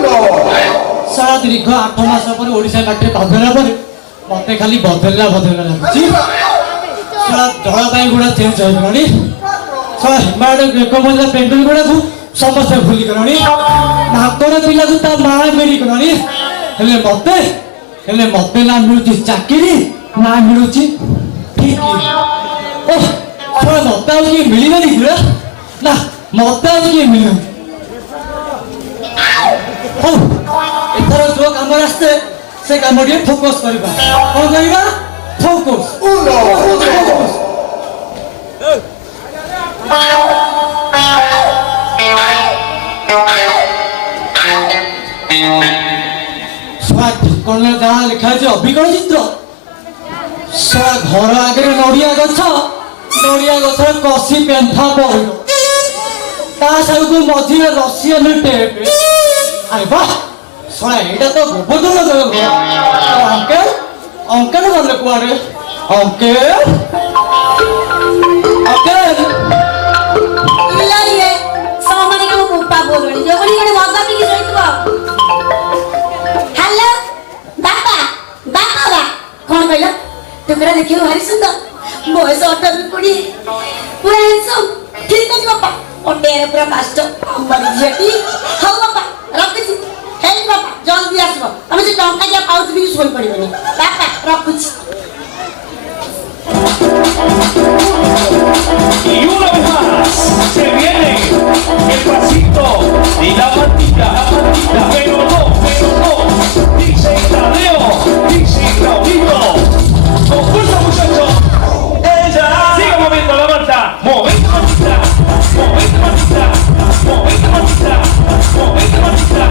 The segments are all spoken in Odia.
सारा दीर्घ 8 मास पर ओडिशा माटी बदलला पर मते खाली बदलला लागछि सारा जलवायु गुड़ा चेंज हो गलानी सारा हिमालय रेकमला पेंडुल गुड़ा को समस्त भूली गलानी नातर पिला को ता मा मेरी गलानी हेले मते ना मिलुची चाकरी ना मिलुची ठीक ओ सारा मते की मिली नहीं ना मते की मिली हो एथर जो काम रास्ते से काम रे फोकस करबा कोन करबा फोकस स्वाद कोन जहाँ लिखा है अभिज्ञान चित्र सारा घर आगे नड़िया गछ कसी पेंथा पड़ो ता सब मझे रसी टेप अरे वाह साला एटा तो गोबर्धन अंकल अंकल गले कुआरे अंकल अंकल इलारिए सामान्य को पुप्पा बोलणी जोगणी गणे मजा पी के सोइतबा हेलो बाबा बाबा कोन कहला तुमरा देखियो भारी सुंदर बयस 18 पुडी पूरा हैंडसम ठीक है बाबा ओटेरे पूरा मास्टर अम्बरी जेटी हाउ बाबा रखछि हे बाबा जल्दी आसबो हम जे टंका जे पाउत भी सोई पड़िबनी बाबा रखछि Y una vez más se viene el pasito y la patita, pero no, dice Tadeo, dice Raulito, con fuerza muchachos, ella sigue moviendo la manta, movente matita, movente matita, movente matita, movente matita,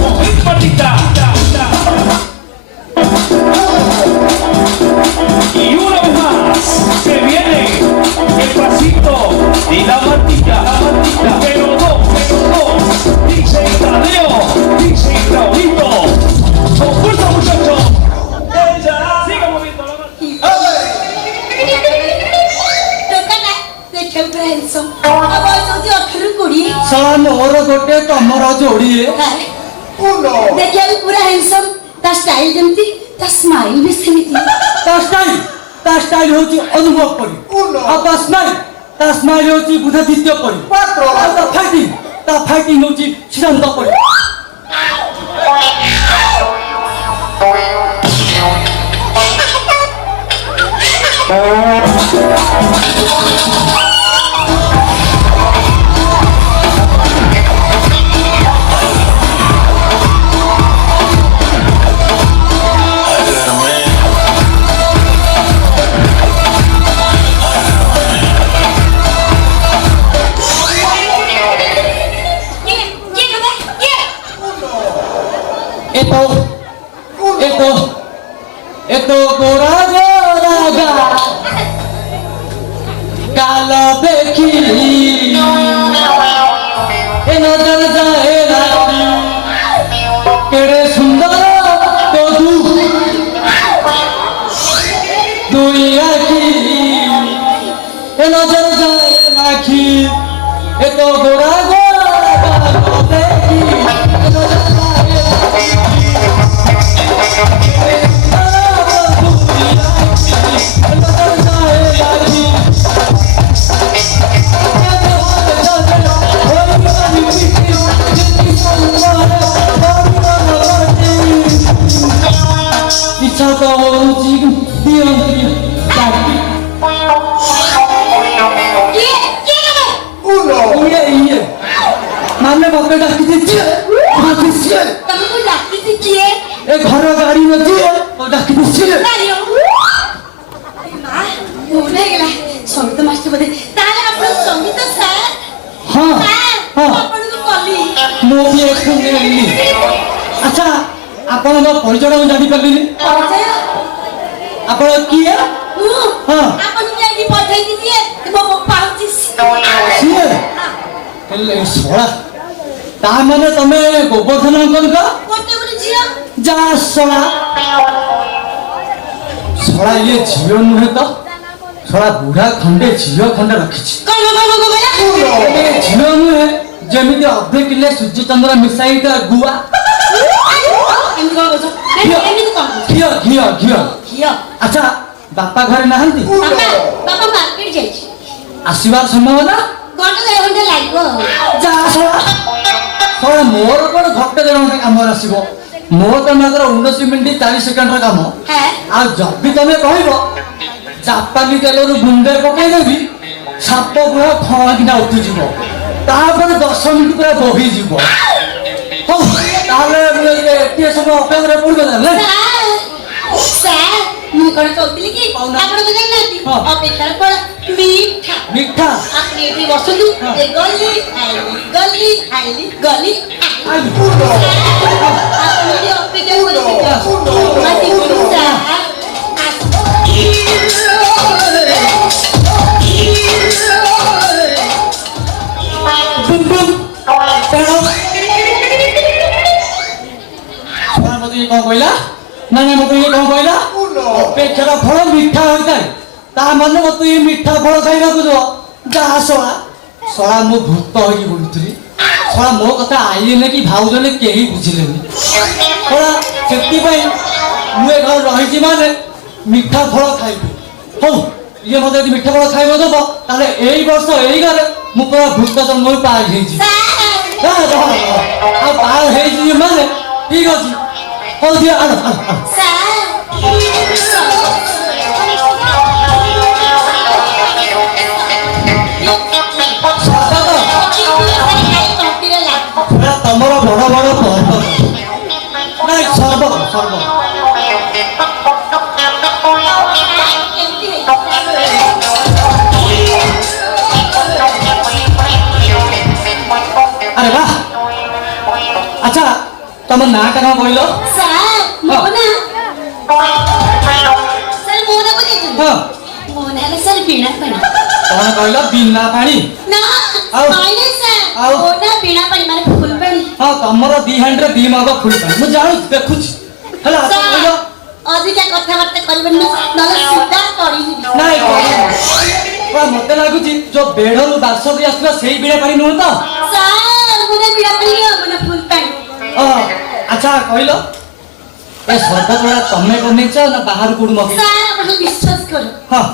movente matita. Y una vez más se viene el pasito y la mantilla, pero no, dice Tadeo, dice Raulito, con fuerza muchachos, ella sigue moviendo la mantilla. देखियो पूरा हैंडसम अब जल्दी 18 कुड़ी साला मोर गोटे तमरा जोड़ी देखियो पूरा हैंडसम ता स्टाइल जमती ता स्माइल भी सेमिती ता स्टाइल होची अनुभव पड़ी आ ता स्माइल होची बुधादित्य पड़ी ता फाइटिंग होची सिद्धांत पड़ी एतो गोरा गा काला देखी ए नजर जाए केड़े सुंदर तो दुनिया की ए नजर जाए राखी एतो गोरा काला देखी ए नजर जाए मामले बापे डाकी दीजिए तुमको डाकी दीजिए ए घर गाड़ी में दिए और डाकी दीजिए मां बोले गेला संगीत मास्टर बदे ताले आपण संगीत सर हां आपण को कली मो भी एक सुन लेली अच्छा आपण को परिचय को जानि परलिनी परिचय आपण किए हां आपण के आईडी पठाई दीजिए मो पाउची सिए हेले सोळा ता माने तमे गोवर्धन अंकल का कोटे बोली जिया जा सोळा सोळा ये झियो नुहे तो सोळा बुढ़ा खंडे झियो खंडे रखिछि बोला झियो नुहे जेमिति अधे किले सूर्य चंद्र मिसाई ता गुआ ଏମିତି କଣ କହୁଛ? ଘିଅ ଏମିତି କଣ କହୁଛ? ଘିଅ ଘିଅ ଘିଅ ଘିଅ ଆଚ୍ଛା ବାପା ଘରେ ନାହାନ୍ତି ବାପା ମାର୍କେଟ ଯାଇଛି ଆସିବାର ସମ୍ଭାବନା ଘଣ୍ଟା 2 ଘଣ୍ଟା ଲାଗିବ ଯା ଶୁଣ ମୋର କଣ ଘଣ୍ଟେ 2 ଘଣ୍ଟା କାମରେ ଆସିବ ମୋର ତ ମାତ୍ର 19 ମିନିଟ୍ 40 ସେକେଣ୍ଡର କାମ হ্যাঁ ଆଉ ଯଦି ତମେ କହିବ ଜାପାନୀ ତେଲରୁ ବୁନ୍ଦେ ପକେଇଦେବି ସାପ ଗୁଡ଼ା ଖଣାକିନା ଉଠିଯିବ ତାପରେ 10 ମିନିଟ୍ ପୁରା ବହିଯିବ ହଉ ତାହେଲେ ଏତେ ସମୟ ଅପେକ୍ଷା କରିବାକୁ ପଡ଼ିବ ତାହେଲେ স্যার ମୁଁ କଣ କହୁଥିଲି କି ଆପଣ ବୁଝିନାହାନ୍ତି ହଁ। ଅପେକ୍ଷାର ଫଳ ମିଠା ମିଠା আপনি এটি বসন্তু এ গলি আইলি গলি আইলি। আপনি এটি অপেক্ষা করতে মাটি গুড়া বুম বুম তেল শোনা মতো ইয়ে কଣ କହିଲା ନା ନା ମତେ ଇଏ କଣ କହିଲା ଅପେକ୍ଷାର ଫଳ ମିଠା ହୋଇଥାଏ ତା ମାନେ ମତେ ଇଏ ମିଠା ଫଳ ଖାଇବାକୁ ଦବ ଯାହା ଶଳା ଶଳା ମୁଁ ଭୂତ ହେଇକି ବୁଲୁଥିଲି ଶଳା ମୋ କଥା ଆଇଲେ କି ଭାଉଜନେ କେହି ବୁଝିଲେନି ଶଳା ସେଥିପାଇଁ ମୁଁ ଏ ଘରେ ରହିଛି ମାନେ ମିଠା ଫଳ ଖାଇବି ହଉ ଇଏ ମତେ ଯଦି ମିଠା ଫଳ ଖାଇବାକୁ ଦବ ତାହେଲେ ଏଇ ବର୍ଷ ଏଇ ଘରେ ମୁଁ ପୁରା ଭୂତ ଜନ୍ମରୁ ପାର ହେଇଛି ଆଉ ପାର ହେଇଛି ମାନେ ଠିକ ଅଛି ହଉ ଦିଅ ଆଣ ଆଣ ଆଣ ତମର ବଡ ବଡ ପର୍ବ ନାଇଁ ସର୍ବ ସର୍ବ ଆରେ ବାহ ଆଚ୍ଛା ତମ ନାଁ ଟା କଣ କହିଲ স্যার মোনা স্যার মোনা বুঝেছেন ହଁ মোনা হলে স্যার বিনা পানি କଣ କହିଲ ବିନା ପାଣି না আউ। পানি স্যার আউ। মোনা বিনা পানি মানে ফুল পানি ହଁ ତମର 2 ହାଣ୍ଡରେ 2 ମଗ ଫୁଲ ପାଣି ମୁଁ ଜାଣୁଛି ଦେଖୁଛି ହେଲା ଆଚ୍ଛା କହିଲ স্যার ଅଧିକା କଥାବାର୍ତ୍ତା କରିବେନି ନା ନହେଲେ ସିଧା କରିଯିବି ନାଇଁ କହିଲ ମତେ ଲାଗୁଛି ଯୋଉ ବେଢରୁ ବାସ ଦେଇ ଆସୁଥିଲା ସେଇ ବିଣା ପାଣି ନୁହଁ ତ স্যার মোনা বিনা পানি মোনা ফুল পানি ଆଚ୍ଛା କହିଲ ଏ ସର୍ବତ ଗୁଡା ତମେ ବନେଇଛ ନା ବାହାରୁ କୋଉଠୁ ମଗେଇଛ স্যার ଆପଣ বিশ্বাস করুন ହଁ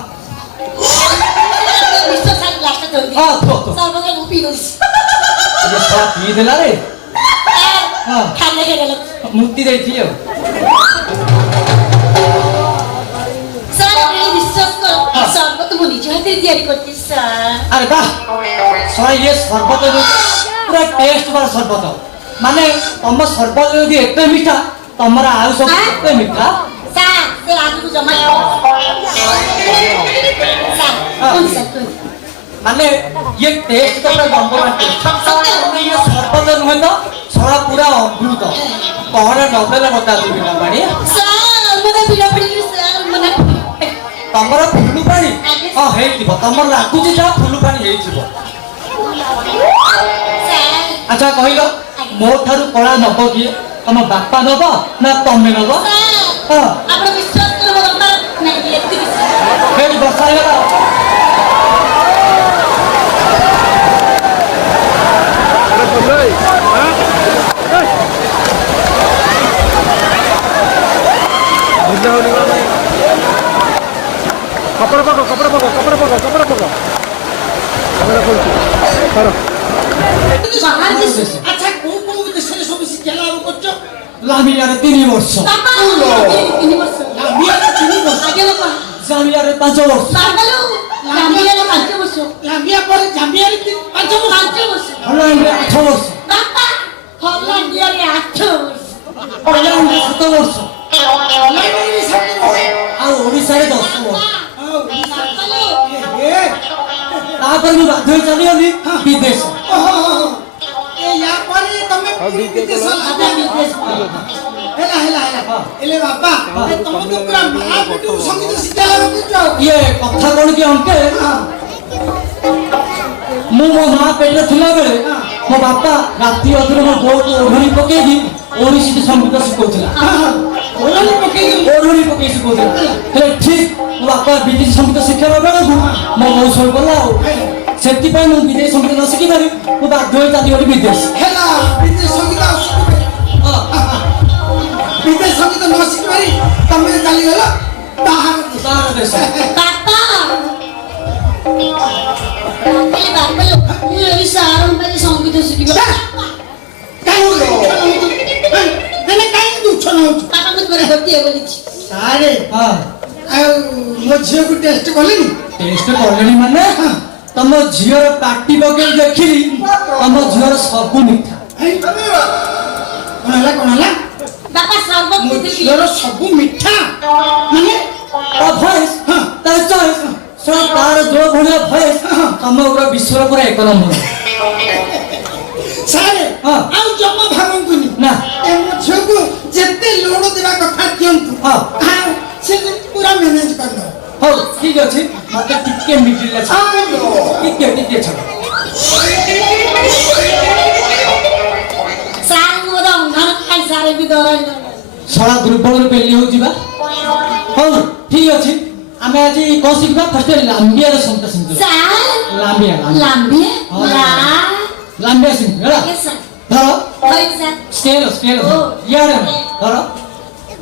বিশ্বাস আর গ্লাসটা ধরে ହଁ ଥୋ ଥୋ সর্বকে মুপি দইছি ଇଏ ଶଳା ପିଇ ଦେଲା ରେ ହଁ ଖାଲି গেল ମୁକ୍ତି ଦେଇଥିଲି ଆଉ স্যার আপনি বিশ্বাস করুন সর্বত মু নিজ হাতে তৈরি করছি স্যার আরে বাহ ଶଳା ଇଏ ସର୍ବତ ପୁରା ଟେଷ୍ଟ ବାର ସର୍ବତ ମାନେ ତମ ସର୍ବତ ଯଦି ଏତେ ମିଠା ତମର ଆଉ ସବୁ ଏତେ ମିଠା স্যার সে আগুକୁ জমা স্যার কোন স্যার কোন ମାନେ ଇଏ ଟେଷ୍ଟ ତ ପୁରା ନମ୍ବର 1 ଟେଷ୍ଟ ଇଏ ସର୍ବତ ନୁହେଁ ତ ଶଳା ପୁରା ଅମୃତ କଣ ନବେଲ ବତା ଦେବି ନା ପାଣି স্যার মনে বিনা পড়ি স্যার মনে ତମର ଫୁଲୁ ପାଣି ହଁ ହେଇଥିବ ତମର ଲାଗୁଛି ଯାହା ଫୁଲୁ ପାଣି ହେଇଥିବ স্যার ଆଚ୍ଛା କହିଲ ମୋ ଠାରୁ କଳା ନବ କିଏ ତମ ବାପା ନବ ନା ତମେ ନବ স্যার ହଁ ଆପଣ ବିଶ୍ୱାସ କରନ୍ତୁ ବାପା ନାଇଁ ଏତିକି ସେଇଠି ବର୍ଷା ହେଇଗଲା कपड़ा पको कपड़ा पको कपड़ा पको कपड़ा पको कपड़ा खोल करो আচ্ছা কোন কোন দেশে সব শিক্ষা লাভ করছো লামিয়ারে 3 ବର୍ଷ বাপা 3 বছর লামিয়ারে 3 বছর আগে বাপা জামিয়ারে 5 ବର୍ଷ বাবালু লামিয়ারে 5 বছর লামিয়া পরে জামিয়ারে 5 বছর 5 বছর হল্যান্ডে 8 ବର୍ଷ বাপা হল্যান্ডিয়ারে 8 বছর ହଲ୍ୟାଣ୍ଡରେ 7 ବର୍ଷ লামিয়ারে 7 বছর ଆଉ ଓଡ଼ିଶାରେ 10 ବର୍ଷ বাবালু এ ତାପରେ ମୁଁ ବାଧ୍ୟ ହେଇ ଚାଲିଗଲି ବିଦେଶ এ ইয়া পরে তুমি বিদেশ বাবা বিদেশ হেলা হেলা হেলা এলে বাবা তুমি তো পুরা মহাপুরু সঙ্গীত শিক্ষা লাভ করছো ଇଏ କଥା କଣ କି ଅଙ୍କେ ମୁଁ ମୋ ମା ପେଟରେ ଥିଲାବେଳେ ମୋ ବାପା ରାତି ଅଧରେ ମୋ ବୋଉକୁ ଓଢ଼ଣୀ ପକେଇକି ଓଡ଼ିଶୀ ସଙ୍ଗୀତ ଶିଖଉଥିଲା ওলানি পকেই ଓଢ଼ଣୀ ପକେଇ ଶିଖଉଥିଲା ହେଲେ ଠିକ ମୋ ବାପା ବିଦେଶୀ ସଙ୍ଗୀତ ଶିଖେଇବା ବେଳକୁ ମୋ ବୋଉ ଶୋଇଗଲା ଆଉ ସେଥିପାଇଁ ମୁଁ ବିଦେଶୀ ସଙ୍ଗୀତ ନ ଶିଖିପାରି ମୁଁ ବାଧ୍ୟ ହୋଇ ଚାଲିଗଲି ବିଦେଶ হেলা বিদেশ সঙ্গীত শিখবে ସଙ୍ଗୀତ ନ ଶିଖିପାରି ତମେ ଚାଲିଗଲ ବାହାର ଦେଶ। ବାହାର ଦେଶ ବାପା ବାପା ମୁଁ ଏଇ ସାରଙ୍କ ପାଇଁ ସଙ୍ଗୀତ ଶିଖିବା କାହିଁକି ଦୁଃଖ ନଉଛୁ? ବାପା ମତେ ପୁରା ଗୋଟିଏ ବୋଲିଛି ସାରେ ହଁ ଆଉ ମୋ ଝିଅକୁ ଟେଷ୍ଟ କଲେନି? ଟେଷ୍ଟ କଲେଣି ମାନେ ତମ ଝିଅର ପାଟି ପକେଇ ଦେଖିଲି ତମ ଝିଅର ସବୁ ମିଠା କଣ ହେଲା କଣ ହେଲା? ବାପା ସର୍ବ ମୋ ଝିଅର ସବୁ ମିଠା ମାନେ ତା ଭଏସ ତା ଚଏସ ଶୁଣ ତାର ଯୋଉ ଭଳିଆ ଭଏସ ତମ ପୁରା ବିଶ୍ୱର ପୁରା ଏକ ନମ୍ବର ସାରେ ହଁ। ଆଉ ଜମା ଭାବନ୍ତୁନି ନା ଏ ମୋ ଝିଅକୁ ଯେତେ ଲୋଣ ଦେବା କଥା ଦିଅନ୍ତୁ ହଁ। ଆଉ ସେ ପୁରା ମ୍ୟାନେଜ କରିଦବ। ହଉ ଠିକ ଅଛି ମତେ ଟିକେ ମିଡିଲ ଟିକେ ଟିକେ ଛାଡ଼ ସାର୍ ମୁଁ ବୋଧେ ଅନ୍ଧାର ଖାଇ ସାର୍ ବି ଡରାଇ ଶଳା ଦୁର୍ବଳରୁ ପେଲି ହଉଛି ବା ହଉ ଠିକ ଅଛି ଆମେ ଆଜି କଣ ଶିଖିବା ଫାଷ୍ଟ ଲାମ୍ବିଆର ସଂଗୀତ ଶିଖିବା ସାର୍ ଲାମ୍ବିଆ ଲାମ୍ବି ହଁ। ଲା ଲାମ୍ବିଆ ଶିଖିବା ହେଲା yes sir ଧର হয় স্যার ସ୍କେଲ ସ୍କେଲ ଓ। ଇଆଡେ ଧର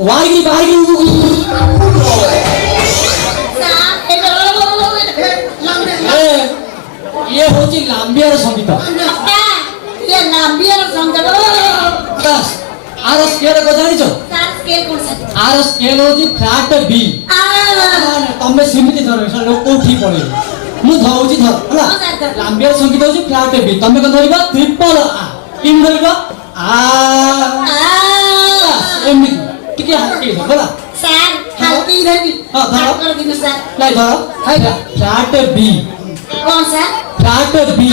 ୱାଇକି ବାଇକି স্যার এটা ଇଏ ହଉଛି ଲାମ୍ବିଆର ସଂଗୀତ ବାପା ଇଏ ଲାମ୍ବିଆର ସଂଗୀତ ବାସ୍ ଆର ସ୍କେଲ କଣ ଜାଣିଛ ସାର୍ ସ୍କେଲ কোন স্যার ଆର ସ୍କେଲ ହଉଛି ଫ୍ଲାଟ ବି ତମେ ସେମିତି ଧର ଲୋକ ଉଠି ପଳେଇବ ମୁଁ ଧଉଛି ଧର ହେଲା ହଁ, ସାର୍, ଧର। ଲାମ୍ବିଆର ସଂଗୀତ ହଉଛି ଫ୍ଲାଟ ବି ତମେ କଣ ଧରିବ ଟ୍ରିପଲ ଆ କେମିତି ଧରିବ ଆ ଏମିତି ଟିକେ ହାଲକେଇ ଧର ହେଲା স্যার হালকি ধরবি হ্যাঁ, ধরো। হাত করে দিন স্যার ନାଇଁ ଧର ଫ୍ଲାଟ ବି কোন স্যার ଫ୍ଲାଟ ବି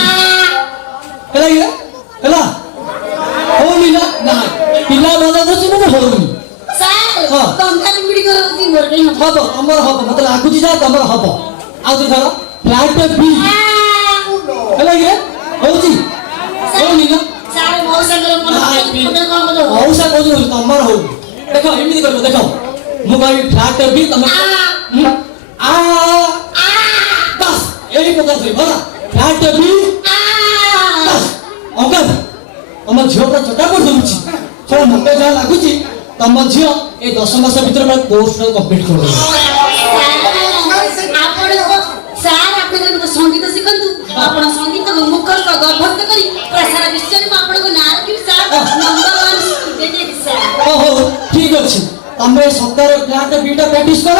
ହେଲା ଇଏ ହେଲା ହଉନି ନା ନାଇଁ ପିଲା ଭଲ ଧରୁଛି ମାନେ ହଉନି স্যার হ্যাঁ। তন্ত্র মুড়ি করে দিন মোর কেন ହବ ତମର ହବ ମତେ ଲାଗୁଛି ଯା ତମର ହବ ଆଉ ଥରେ ଧର ଫ୍ଲାଟ ବି ହେଲା ଇଏ ହଉଛି ହଉନି ନା স্যার মৌসা করে মনে ନାଇଁ, মনে কোন কোন ମଉସା କହୁଛି ହଉଛି ତମର ହଉନି ଦେଖ ଏମିତି କରିବ ଦେଖ ମୁଁ କହିବି ଫ୍ଲାଟ ବି ତମେ ଆ ବାସ୍ ଏଇ ପ୍ରକାର ଧରିବ ହେଲା ଫ୍ଲାଟ ବି ବାସ୍ ଅଙ୍କାଶ ତମ ଝିଅ ପୁରା ଚଟା ପଡ଼ି ଧରୁଛି ଶୁଣ ମତେ ଯାହା ଲାଗୁଛି ତମ ଝିଅ ଏଇ 10 ମାସ ଭିତରେ ମାନେ କୋର୍ସଟା କମ୍ପ୍ଲିଟ୍ କରିଦେବ স্যার আপনাদের সঙ্গীত শিখন্তু আপনার সঙ্গীত মুখস্থ গর্ভস্থ করি সারা বিশ্বরে মু আপনার না রাখিবি স্যার নম্বর 1 স্টুডেন্ট স্যার ଓହୋ ଠିକ ଅଛି ତମେ ସପ୍ତାହରେ ଫ୍ଲାଟ ବିଟା ପ୍ରାକ୍ଟିସ କର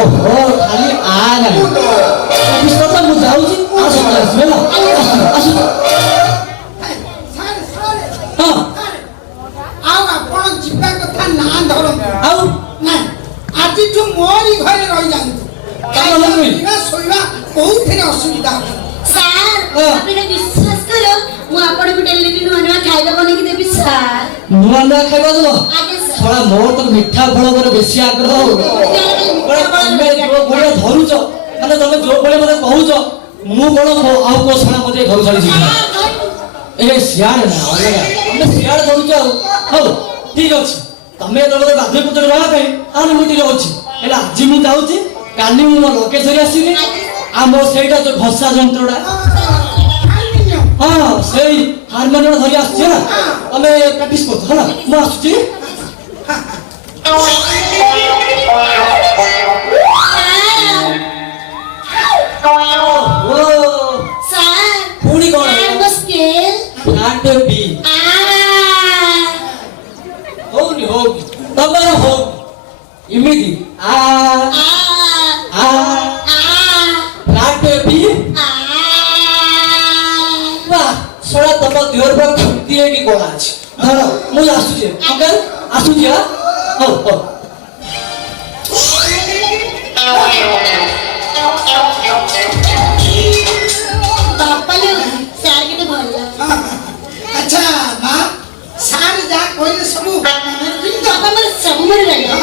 ଓହୋ ଖାଲି ଆ ନାହିଁ ପ୍ରାକ୍ଟିସ କର ମୁଁ ଯାଉଛି ଆଉ ସପ୍ତାହ ଆସିବି ହେଲା ଆସ ହଁ ଆଉ ଆପଣ ଯିବା କଥା ନା ଧରନ୍ତୁ ଆଉ ନା ଆଜିଠୁ ମୋରି ଘରେ ରହିଯାଆନ୍ତୁ ଖାଇବା ପିଇବା ଶୋଇବା କୋଉଥିରେ ଅସୁବିଧା ହବ স্যার হ্যাঁ। আপনি বিশ্বাস করো মু আপনাকে ডেলি নূଆ নূଆ খাଇବା বନେଇକି দেবি স্যার ନୂଆ ନୂଆ ଖାଇବା ଦେବ ଆଜ୍ଞା ସ୍যাର ଶଳା ମୋର ତ ମିଠା ଫଳ ଉପରେ ବେଶୀ ଆଗ୍ରହ ତମେ ଯୋଉ ଭଳିଆ ଧରୁଛ ମାନେ ତମେ ଯୋଉ ଭଳିଆ ମତେ କହୁଛ ମୁଁ କଣ ଆଉ କୋଉ ଶଳା ମତେ ଘରୁ ଛାଡି ଯିବି ଏ ସିଆଡେ ନା ଅଲଗା ତମେ ସିଆଡେ ଧରୁଛ ଆଉ ହଉ ଠିକ ଅଛି ତମେ ଯେତେବେଳେ ବାଧ୍ୟ କରୁଛ ରହିବା ପାଇଁ ତାହେଲେ ମୁଁ ଟିକେ ଅଛି ହେଲେ ଆଜି ମୁଁ ଯାଉଛି କାଲି ମୁଁ ମୋ ଲୋକେଶ୍ୱରୀ ଆସିବି ଆଉ ମୋର ସେଇଟା ଯୋଉ ଘଷା ଯନ୍ତ୍ରଟା ହଁ ସେଇ ହାରମୋନିୟମ ଧରି ଆସୁଛି ହେଲା ତମେ ପ୍ରାକ୍ଟିସ କରୁଛ ହେଲା ମୁଁ ଆସୁଛି ଓ স্যার ପୁଣି କଣ আঙ্গো স্কেল ଫ୍ଲାଟ ବି ହଉନି ହଉନି ତମର ହଉନି ଏମିତି ଆ ଆ ଫ୍ଲାଟ ବି ବା ଶଳା ତମ ଦେହର ପୁରା ଖୁଣ୍ଟି ହେଇକି କଳା ଅଛି ଧର ମୁଁ ଆସୁଛି ଅଙ୍କଲ ଆସୁଛି ଆ ହଉ ହଉ ବାପାଲୋ ସ୍যার କେତେ ଭଲ ଆଚ୍ଛା ମା ସାର୍ ଯାହା କହିଲେ ସବୁ ବାପା ମୋର ସବୁ ମନେ ରହିଲା